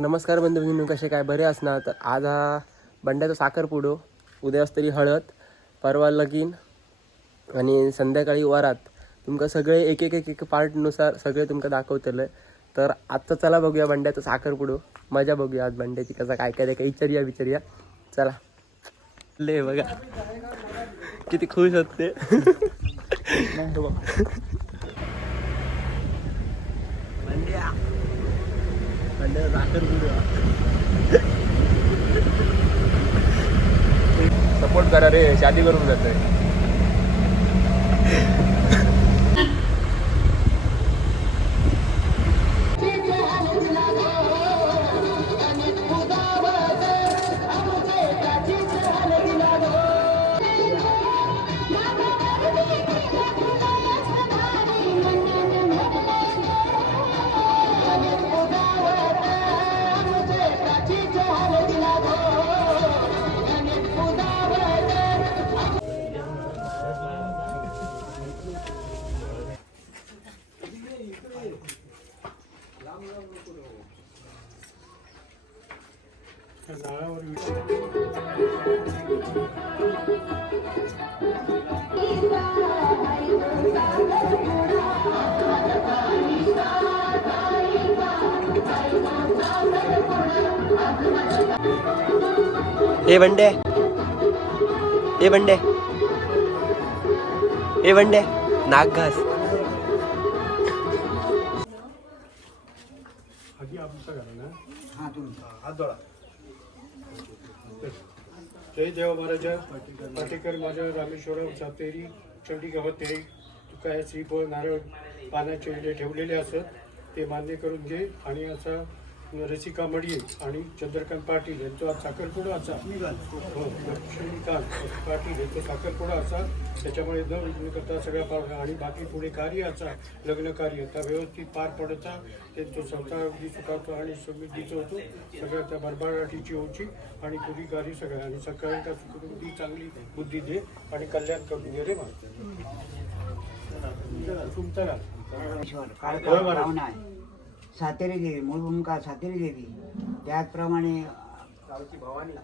नमस्कार बंधू, कसे काय बरे असणार. तर आज हा बंड्याचा साखरपुडो, उद्या तरी हळद, परवा लगीन आणि संध्याकाळी वरात. तुमका सगळे एक एक एक एक पार्टनुसार सगळे तुमका दाखवतलं. तर आजचं चला बघूया बंड्याचा साखरपुडो, मजा बघूया आज बंड्याची कसा काय काय काय विचारूया. चला ले बघा किती खुश होते. बंड्या सपोर्ट करा रे, शादी करून जातोय. ए बंडे, ए बंडे, ए बंडे, नाक घास. जय देव महाराजा पाटेकर माझ्या रामेश्वरम सातेरी चंडी गावात ते तुका श्रीफळ नारळ पानाचे विडे ठेवलेले असत ते मान्य करून घे. आणि असा रसिका मडिये आणि चंद्रकांत पाटील यांचा आज साखरपुडा असा लक्ष्मीकांत पाटील यांचा साखरपुडा असा. त्याच्यामुळे न विघ्न करता सगळ्या आणि बाकी पुढे कार्य असा लग्न कार्य त्या व्यवस्थित पार पडता त्यांचं संसार अगदी सुखाचं आणि समृद्धीचं होतो. सगळ्या त्या भरभराटीची होची आणि पुढी कार्य सगळ्या आणि सगळ्यांना सुखबुद्धी चांगली बुद्धी दे आणि कल्याण करून घे रे. तुमचं सातेरी देवी, मूळ भूमिका सातेरी देवी, त्याचप्रमाणे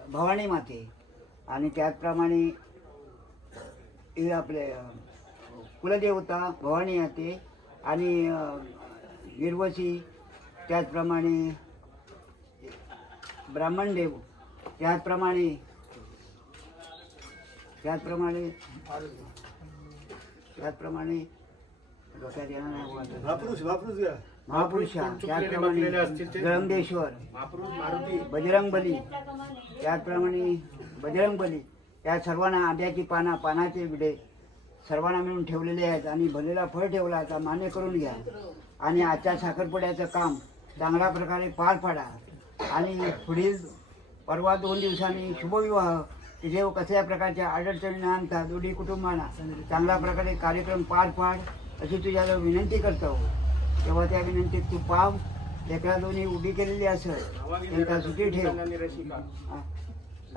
भवानी माते आणि त्याचप्रमाणे आपले कुलदेवता भवानी माते आणि गिरवसी, त्याचप्रमाणे ब्राह्मणदेव, त्याचप्रमाणे महापुरुषा, त्याचप्रमाणे जळंगेश्वर, बजरंगबली, त्याचप्रमाणे बजरंगबली, त्या सर्वांना आंब्याची पानाचे विडे सर्वांना मिळून ठेवलेले आहेत आणि भलेला फळ ठेवला आता मान्य करून घ्या. आणि आजच्या साखरपुड्याचं काम चांगल्या प्रकारे पार पाडा आणि पुढील परवा 2 दिवसांनी शुभविवाह तिथे कसल्या प्रकारच्या अडचणी न आणता दोन्ही कुटुंबांना चांगल्या प्रकारे कार्यक्रम पार पाड अशी तुझ्याजवळ विनंती करतो. तेव्हा त्या विनंतीत तू पाव लेकरा दोन्ही उभी केलेली असत त्यांना सुटी ठेव.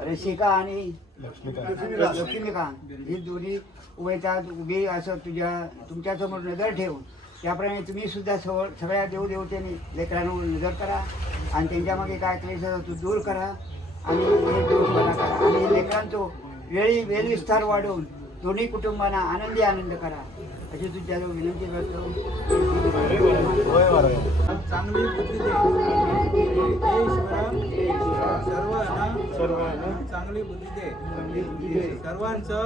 रसिका आणि लक्ष्मीकांत ही दोन्ही उभी असं तुमच्यासमोर नजर ठेवून त्याप्रमाणे तुम्ही सुद्धा सगळ्या देवदेवतेने लेकरांवर नजर करा आणि त्यांच्यामागे काय क्लेश तू दूर करा आणि हे दूर करा आणि लेकरांचं वेळी विस्तार वाढवून दोन्ही कुटुंबांना आनंदी आनंद करा अशी तुझ्याजवळ विनंती करतो. चांगली बुद्धी दे, सर्वांना चांगली बुद्धी दे, सर्वांचं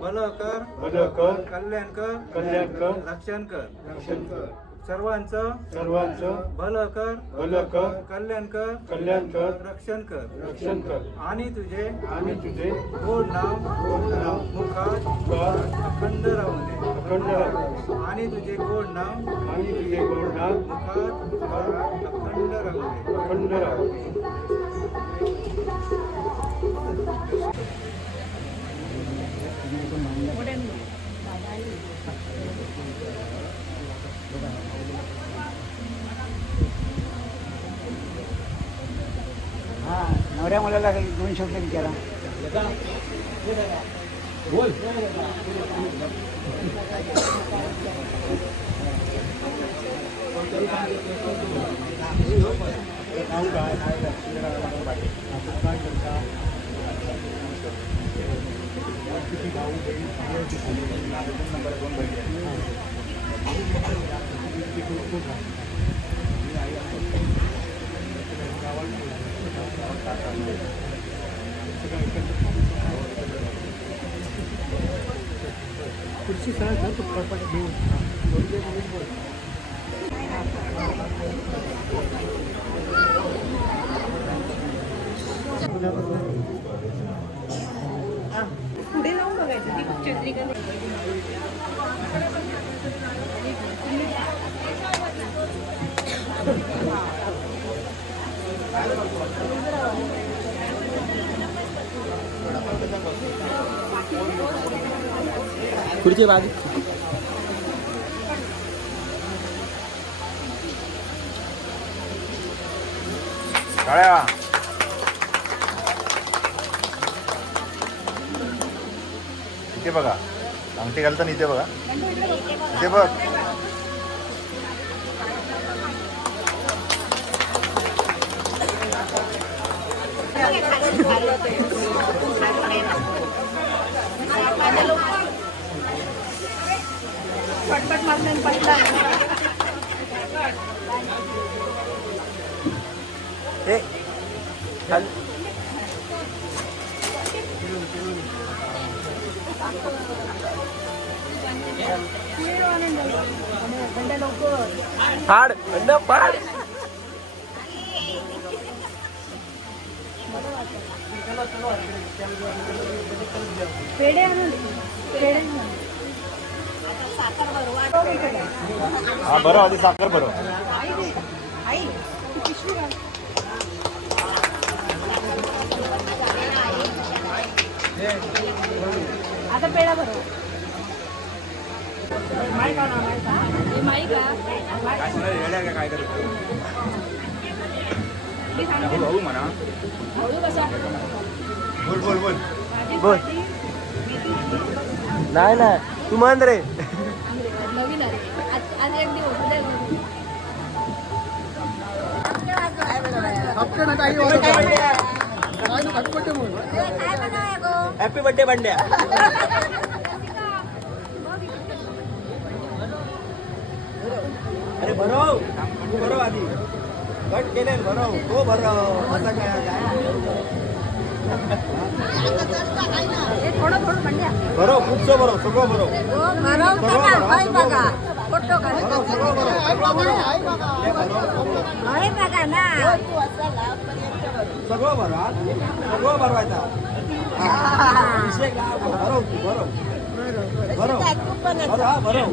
भलं कर, कल्याण कर, रक्षण कर. सर्वांचं भलं कर, कल्याण कर, रक्षण कर. आणि तुझे गोड नाव मुखात अखंड राहून दे. आणि तुझे गोड नाव मुखात अखंड राहून दे. नवऱ्या मुलाला 2 शब्द विचारा. बोल. नाव काय आपण काय करता किती भाऊ बहीण नंबर 2 बहीण खुर्ची सगळं घर पटपट घेऊन पुढे जाऊन बघायचं ती चंद्रिका खुर्ची बाजू काळ्या इथे बघा अंगठी घालताना इथे बघा इथे बघ पटपट मागणं पटला ए खाली फाड अंड फाड पेढे आणून पेढे साखर हा बरं आधी साखर बरं आई पिशवी घाल. आता पेढा बरोबर काय करतो म्हणा बोल बोल बोल बोल नाही नाही तू म्हण रे नवीन आहे आज एक दिवस हॅपी बर्थडे बंड्या अरे भरव भरव आधी कट केले भरव तो भरव असा थोडं थोडं म्हणजे बरं खूपसं बरं सगळं बरं बघा फोटो बघा ना सगळं बरं सगळं भरवायचा विषय काय बरं बरं बरं बरं बरं